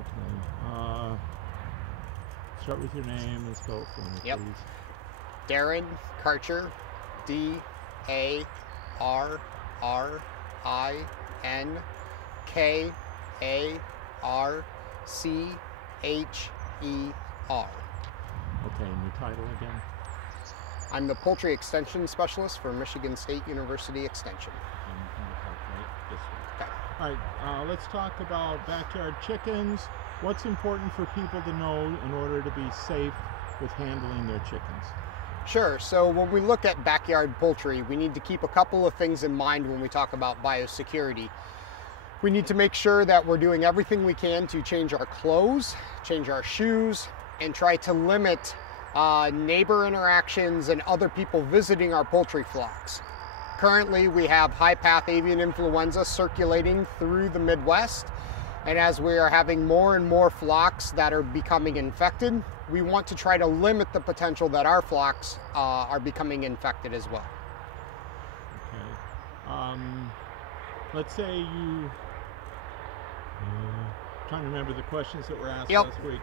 Okay. Start with your name and spell it for me, Yep. please. Darren Karcher, D-A-R-R-I-N-K-A-R-C-H-E-R. Okay, and your title again? I'm the Poultry Extension Specialist for Michigan State University Extension. This way. Okay. All right, let's talk about backyard chickens. What's important for people to know in order to be safe with handling their chickens? Sure. So when we look at backyard poultry, we need to keep a couple of things in mind when we talk about biosecurity. We need to make sure that we're doing everything we can to change our clothes, change our shoes, and try to limit neighbor interactions and other people visiting our poultry flocks. Currently, we have high-path avian influenza circulating through the Midwest, and as we are having more and more flocks that are becoming infected, we want to try to limit the potential that our flocks are becoming infected as well. Okay. Let's say you... trying to remember the questions that were asked Yep. last week.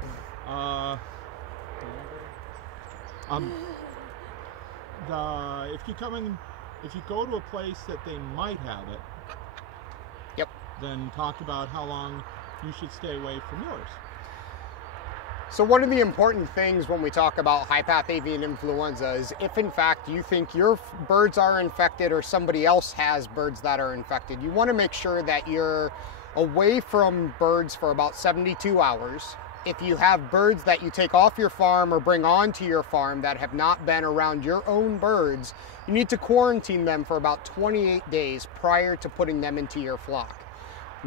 If you go to a place that they might have it, Yep. then talk about how long you should stay away from yours. So one of the important things when we talk about high-path avian influenza is if in fact you think your birds are infected or somebody else has birds that are infected, you want to make sure that you're away from birds for about 72 hours. If you have birds that you take off your farm or bring onto your farm that have not been around your own birds, you need to quarantine them for about 28 days prior to putting them into your flock.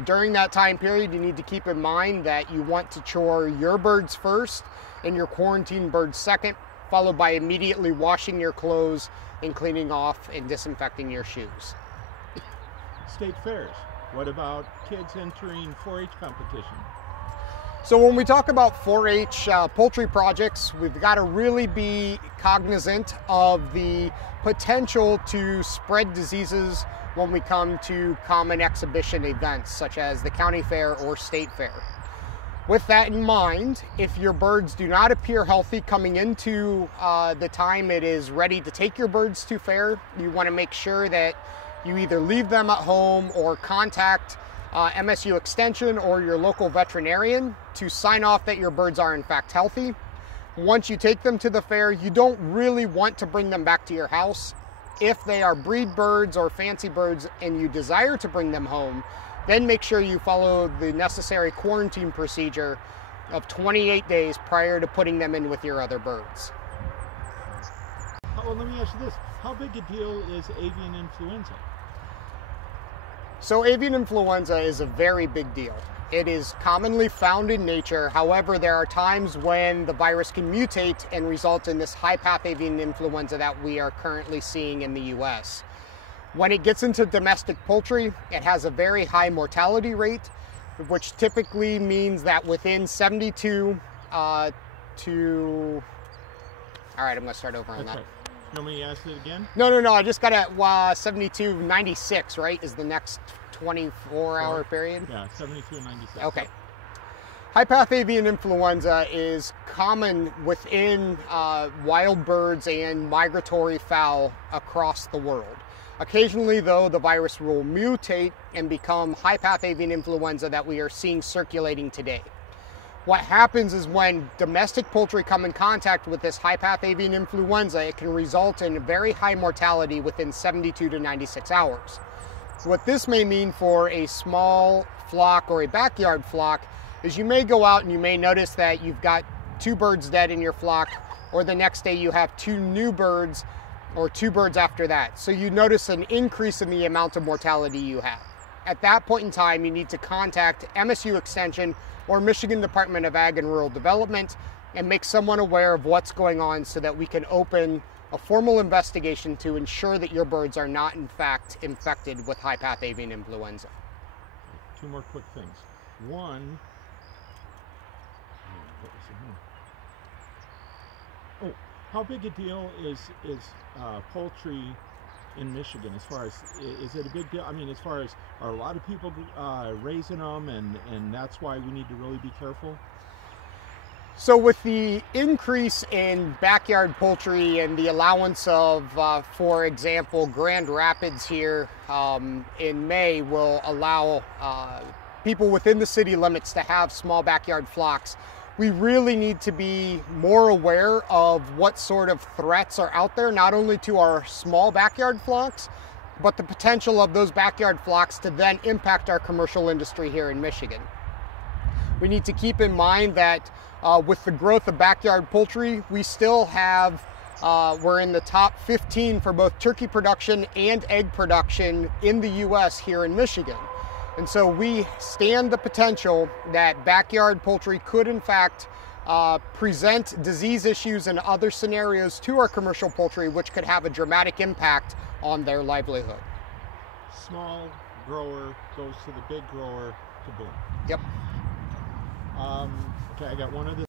During that time period, you need to keep in mind that you want to chore your birds first and your quarantine birds second, followed by immediately washing your clothes and cleaning off and disinfecting your shoes. State fairs. What about kids entering 4-H competition? So when we talk about 4-H poultry projects, we've got to really be cognizant of the potential to spread diseases when we come to common exhibition events such as the county fair or state fair. With that in mind, if your birds do not appear healthy coming into the time it is ready to take your birds to fair, you want to make sure that you either leave them at home or contact MSU Extension or your local veterinarian to sign off that your birds are in fact healthy. Once you take them to the fair, you don't really want to bring them back to your house. If they are breed birds or fancy birds and you desire to bring them home, then make sure you follow the necessary quarantine procedure of 28 days prior to putting them in with your other birds. Well, let me ask you this. How big a deal is avian influenza? So avian influenza is a very big deal. It is commonly found in nature. However, there are times when the virus can mutate and result in this high-path avian influenza that we are currently seeing in the US. When it gets into domestic poultry, it has a very high mortality rate, which typically means that within 72 all right, I'm going to start over on that. Okay. You want me to ask it again? No, I just got at 72.96, right, is the next 24-hour period? Yeah, 72.96. Okay. High-path avian influenza is common within wild birds and migratory fowl across the world. Occasionally, though, the virus will mutate and become high-path avian influenza that we are seeing circulating today. What happens is when domestic poultry come in contact with this high-path avian influenza, it can result in very high mortality within 72 to 96 hours. What this may mean for a small flock or a backyard flock is you may go out and you may notice that you've got 2 birds dead in your flock, or the next day you have 2 new birds or 2 birds after that. So you notice an increase in the amount of mortality you have. At that point in time, you need to contact MSU Extension or Michigan Department of Ag and Rural Development and make someone aware of what's going on so that we can open a formal investigation to ensure that your birds are not in fact infected with high-path avian influenza. 2 more quick things. One, how big a deal is poultry in Michigan? As far as, is it a big deal? I mean, as far as, are a lot of people raising them, and that's why we need to really be careful? So with the increase in backyard poultry and the allowance of, for example, Grand Rapids here in May will allow people within the city limits to have small backyard flocks, we really need to be more aware of what sort of threats are out there, not only to our small backyard flocks, but the potential of those backyard flocks to then impact our commercial industry here in Michigan. We need to keep in mind that with the growth of backyard poultry, we still have, we're in the top 15 for both turkey production and egg production in the US here in Michigan. And so we stand the potential that backyard poultry could in fact present disease issues and other scenarios to our commercial poultry, which could have a dramatic impact on their livelihood. Small grower goes to the big grower to boom. Yep. Okay, I got one other